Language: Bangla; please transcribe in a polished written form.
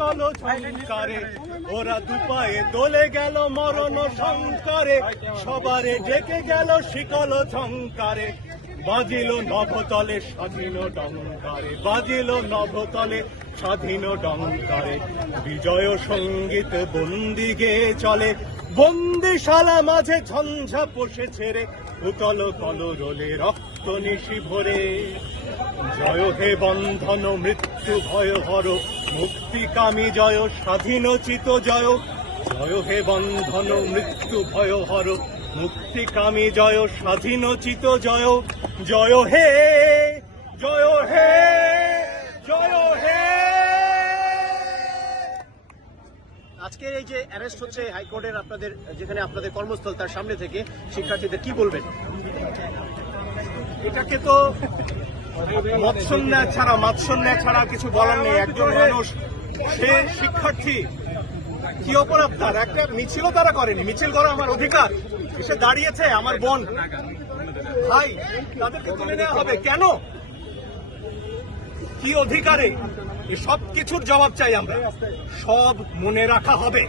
শিকল ঝংকারে, ওরা দুপায়ে দোলে গেল মরণ সংকারে, সবারে ডেকে গেল শিকল ঝংকারে। বাজিল নভতলে স্বাধীন ডঙ্কারে, বাজিল নভতলে স্বাধীন ডঙ্কারে। বিজয় সঙ্গীত বন্দি গেয়ে চলে, বন্দিশালা মাঝে ঝঞ্ঝা পোষে ছেড়ে, উতল কলরোলে রক্ত নিশি ভরে। জয় হে বন্ধন মৃত্যু ভয় হর, মুক্তিকামী জয় স্বাধীনোচিত জয়। জয় হে বন্ধন মৃত্যু ভয় হর, মুক্তিকামী জয় স্বাধীনোচিত জয়। জয় হে, জয় হে, জয় হে। আজকের এই যে অ্যারেস্ট হচ্ছে হাইকোর্টের আপনাদের যেখানে আপনাদের কর্মস্থল তার সামনে থেকে, শিক্ষার্থীদের কি বলবেন? এটাকে তো মাৎসন্যা ছাড়া কিছু বলার নেই। একজন মানুষ, সে শিক্ষার্থী, কি অপরাধ তার? একটা মিছিলও তারা করেনি, মিছিল করা আমার অধিকার। এসে দাঁড়িয়েছে আমার বোন ভাই, তাদেরকে তুলে নেওয়া হবে কেন? কি অধিকারে? সব কিছুর জবাব চাই আমরা, সব মনে রাখা হবে।